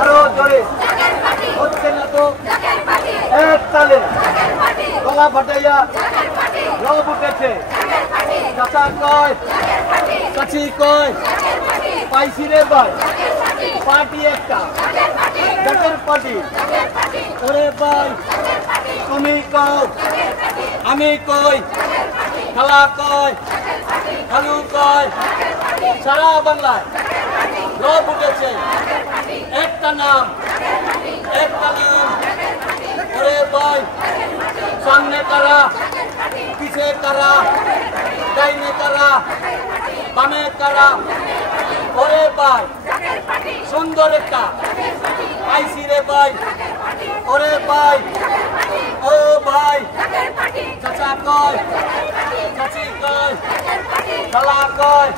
আরো জোরে হচ্ছে না তো এক তালে গলা ফাটাইয়া রব উঠেছে চাচা কয় চাচি কয় পাইছি রে ভাই পার্টি একটা জাতের পার্টি ওরে ভাই তুমি কও আমি কই খালা কয় খালু কয় সারা বাংলায় রব উঠেছে একটা নাম ওরে ভাই সামনে কারা পিছে কারা ডাইনে কারা বামে কারা ওরে ভাই সুন্দর একটা পাইছি রে ভাই ওরে ভাই ও ভাই চাচা কয় চাচি কয় খালা কয়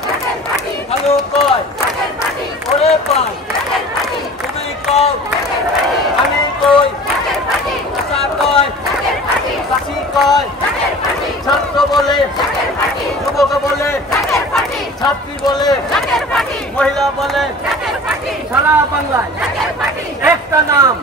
খালু কয় ওরে ভাই তুমি কও আমি কই চাচা কয় চাচি কয় ছাত্র বলে যুবক বলে ছাত্রী বলে মহিলা বলে সারা বাংলায় একটা নাম